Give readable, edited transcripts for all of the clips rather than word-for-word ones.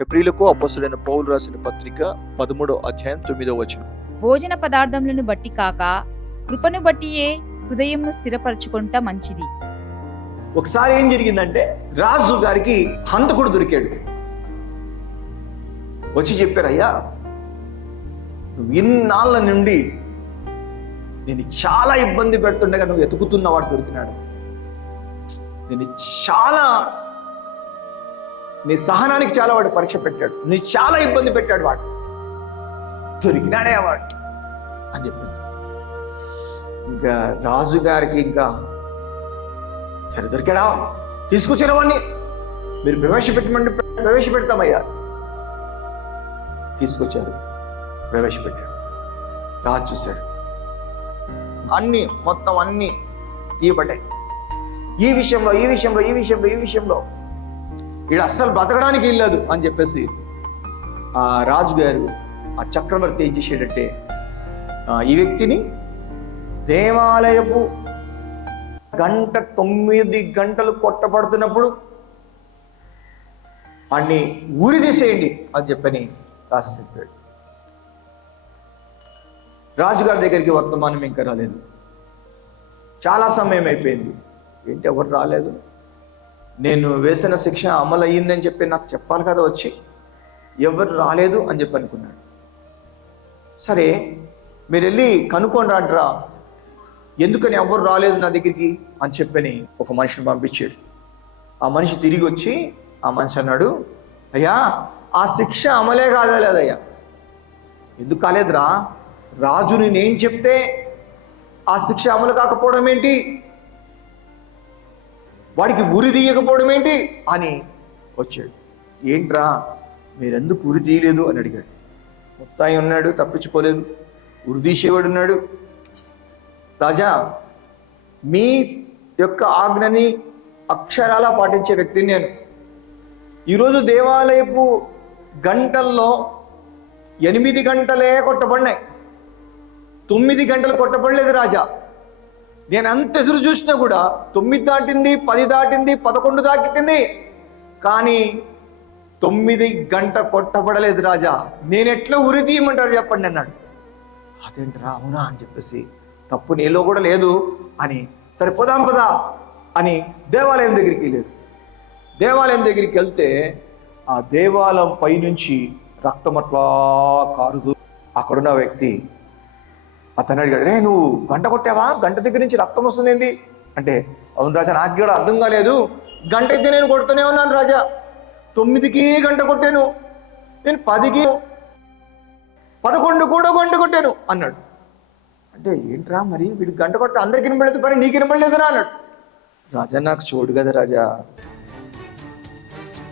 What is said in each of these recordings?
హెబ్రీయులకు అపోస్తలుడైన పౌలు రాసిన పత్రిక 13వ అధ్యాయం 9వ వచనం. భోజన పదార్థములను బట్టి కాక కృపను బట్టియే హృదయంను స్థిరపరచుకుంటా మంచిది. ఒకసారి ఏం జరిగిందంటే రాజు గారికి హంతకుడు దొరికాడు. వచ్చి చెప్పారు, అయ్యా నువ్వు ఇన్నాళ్ళ నుండి నేను చాలా ఇబ్బంది పెడుతుండగా నువ్వు ఎతుకుతున్నవాడు దొరికినాడు. నేను చాలా నీ సహనానికి చాలా వాడు పరీక్ష పెట్టాడు, నీ చాలా ఇబ్బంది పెట్టాడు, వాడు దొరికినాడే వాడు అని చెప్పాడు. ఇంకా రాజు గారికి ఇంకా సరే దొరికాడా, తీసుకొచ్చిన వాడిని మీరు ప్రవేశపెడతామయ్యా. తీసుకొచ్చారు, ప్రవేశపెట్టాడు. రాజు చూశాడు, మొత్తం అన్ని తీయబడ్డాయి. ఈ విషయంలో వీడు అస్సలు బ్రతకడానికి వెళ్ళదు అని చెప్పేసి ఆ రాజుగారు, ఆ చక్రవర్తి ఏం చేసేటంటే ఈ వ్యక్తిని దేవాలయపు 9 గంటలు కొట్టబడుతున్నప్పుడు వాడిని ఊరి తీసేయండి అని చెప్పని రాసి చెప్పాడు. రాజుగారి దగ్గరికి వర్తమానం ఇంకా రాలేదు. చాలా సమయం అయిపోయింది, ఏంటి ఎవరు రాలేదు, నేను వేసిన శిక్ష అమలు అయ్యిందని చెప్పి నాకు చెప్పాలి కదా, వచ్చి ఎవరు రాలేదు అని చెప్పి అనుకున్నాడు. సరే మీరు వెళ్ళి కనుక్కొని రాండ్రా, ఎందుకని ఎవరు రాలేదు నా దగ్గరికి అని చెప్పని ఒక మనిషిని పంపించాడు. ఆ మనిషి తిరిగి వచ్చి ఆ మనిషి అన్నాడు, అయ్యా ఆ శిక్ష అమలే కాలేదయ్యా. ఎందుకు కాలేదురా, రాజుని నేను చెప్తే ఆ శిక్ష అమలు కాకపోవడం ఏంటి, వాడికి ఉరి తీయకపోవడం ఏంటి అని వచ్చాడు. ఏంట్రా మీరెందుకు ఉరి తీయలేదు అని అడిగాడు. ముత్తాయి ఉన్నాడు, తప్పించుకోలేదు, ఉరి తీసేవాడు ఉన్నాడు. రాజా మీ యొక్క ఆజ్ఞని అక్షరాలా పాటించే వ్యక్తిని నేను. ఈరోజు దేవాలయపు గంటల్లో 8 గంటలే కొట్టబడినాయి, 9 గంటలు కొట్టబడలేదు రాజా. నేను అంత ఎదురు చూసినా కూడా 9 దాటింది, 10 దాటింది, 11 దాటింది, కానీ 9 గంట కొట్టబడలేదు రాజా. నేను ఎట్లా ఉరి తీయమంటారు చెప్పండి అన్నాడు. అదేంటరా అవునా అని చెప్పేసి, తప్పు నీలో కూడా లేదు అని, సరే పోదాం పదా అని దేవాలయం దగ్గరికి వెళ్ళాడు. దేవాలయం దగ్గరికి వెళ్తే ఆ దేవాలయం పైనుంచి రక్తం అట్లా కారుతూ అక్కడున్న వ్యక్తి అతను అడిగాడు, రే నువ్వు గంట కొట్టావా, గంట దగ్గర నుంచి రక్తం వస్తుంది ఏంటి అంటే, అవును రాజా నాకు కూడా అర్థం కాలేదు, గంట అయితే నేను కొడుతూనే ఉన్నాను రాజా, 9కి గంట కొట్టాను, నేను 10కి 11 కూడా గంట కొట్టాను అన్నాడు. అంటే ఏంట్రా మరి వీడికి గంట కొడితే అందరికి వినపడలేదు, మరి నీకు వినపడలేదురా అన్నాడు. రాజా నాకు చూడు కదా రాజా,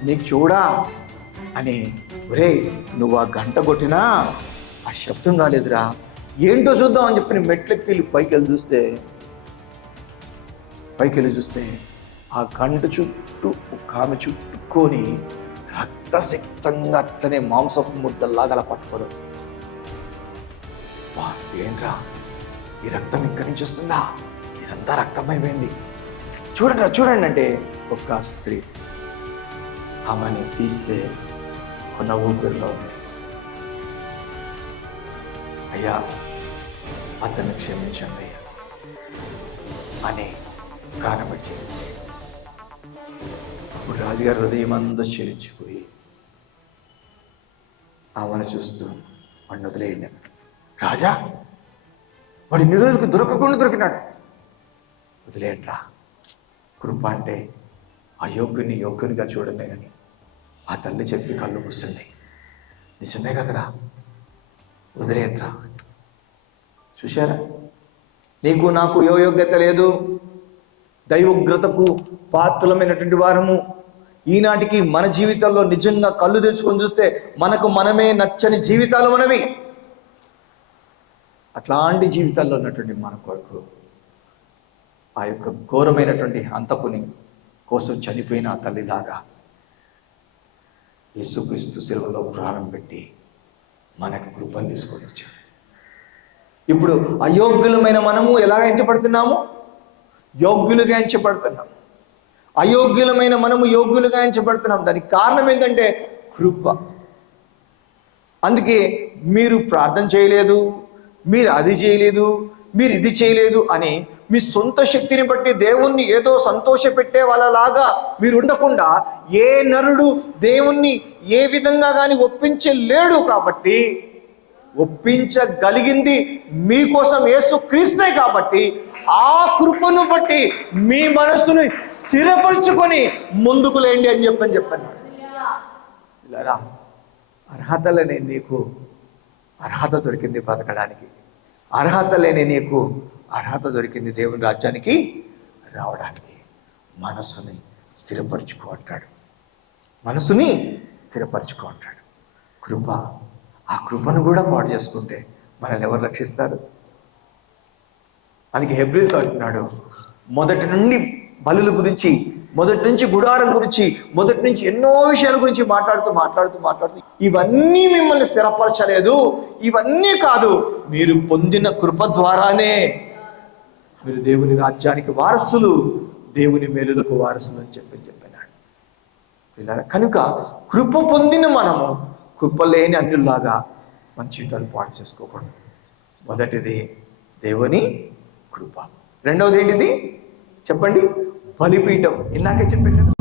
నీకు చూడా అని, ఒరే నువ్వు ఆ గంట కొట్టినా ఆ శబ్దం రాలేదురా, ఏంటో చూద్దాం అని చెప్పి మెట్లెక్కి పైకి వెళ్ళి చూస్తే ఆ గంట చుట్టూ ఒక ఆమె చుట్టుకొని రక్తసిక్తంగా అట్లనే మాంసపు ముద్దల్లాగా అలా పట్టుకోవడం. ఏంట్రా ఈ రక్తం ఇక్కడి నుంచి వస్తుందా, ఇదంతా రక్తమైపోయింది, చూడండి అంటే ఒక స్త్రీ ఆమెని తీస్తే కొన్న ఊపిరిలో ఉంది. అయ్యా అతన్ని క్షమించండి అయ్యా అని ప్రాణం చేసింది. ఇప్పుడు రాజుగారి హృదయం అంతా చెలించిపోయి ఆమెను చూస్తూ వాడిని వదిలేయండి. రాజా వాడు ఇన్ని రోజులకు దొరకకుండా దొరికినాడు, వదిలేయండి రా. కృప అంటే అయోగ్యుని యోగ్యునిగా చూడమే అని ఆ తల్లి చెప్పి కళ్ళు మూస్తుంది. నిజమే కదరా, వదిలేయండి రా. చూశారా, నీకు నాకు యోగ్యత లేదు, దైవోగ్రతకు పాత్రలమైనటువంటి వారము. ఈనాటికి మన జీవితాల్లో నిజంగా కళ్ళు తెచ్చుకొని చూస్తే మనకు మనమే నచ్చని జీవితాలు మనవి. అట్లాంటి జీవితాల్లో ఉన్నటువంటి మన కొరకు ఆ యొక్క ఘోరమైనటువంటి హంతకుని కోసం చనిపోయిన ఆ తల్లిలాగా యేసుక్రీస్తు శిలువలో ప్రాణం పెట్టి మనకు కృపను తీసుకొని వచ్చాడు. ఇప్పుడు అయోగ్యులమైన మనము ఎలా ఎంచబడుతున్నాము, యోగ్యులుగా ఎంచబడుతున్నాము. అయోగ్యులమైన మనము యోగ్యులుగా ఎంచబడుతున్నాం. దానికి కారణం ఏంటంటే కృప. అందుకే మీరు ప్రార్థన చేయలేదు, మీరు అది చేయలేదు, మీరు ఇది చేయలేదు అని మీ సొంత శక్తిని బట్టి దేవుణ్ణి ఏదో సంతోష పెట్టే వాళ్ళలాగా మీరు ఉండకుండా, ఏ నరుడు దేవుణ్ణి ఏ విధంగా కానీ ఒప్పించలేడు. కాబట్టి ఒప్పించగలిగింది మీకోసం యేసు క్రీస్తే. కాబట్టి ఆ కృపను బట్టి మీ మనస్సుని స్థిరపరుచుకొని ముందుకు లేండి అని చెప్పాను. ఇలా అర్హత లేని నీకు అర్హత దొరికింది బ్రతకడానికి, అర్హత లేని నీకు అర్హత దొరికింది దేవుని రాజ్యానికి రావడానికి. మనస్సుని స్థిరపరచుకో అంటాడు, మనసుని స్థిరపరచుకో అంటాడు. కృప, ఆ కృపను కూడా పాడు చేసుకుంటే మనల్ని ఎవరు రక్షిస్తారు? అందుకే హెబ్రీయులతో అంటున్నాడు, మొదటి నుండి బలుల గురించి, మొదటి నుంచి గుడారం గురించి, మొదటి నుంచి ఎన్నో విషయాల గురించి మాట్లాడుతూ ఇవన్నీ మిమ్మల్ని స్థిరపరచలేదు, ఇవన్నీ కాదు, మీరు పొందిన కృప ద్వారానే మీరు దేవుని రాజ్యానికి వారసులు, దేవుని మేలులకు వారసులు అని చెప్పినాడు. కనుక కృప పొందిన మనము కృప లేని అన్యుల్లాగా మన జీవితాలు పాడు చేసుకోకూడదు. మొదటిది దేవుని కృప, రెండవది ఏంటిది చెప్పండి? బలిపీఠం. ఇందాకే చెప్పాను కదా,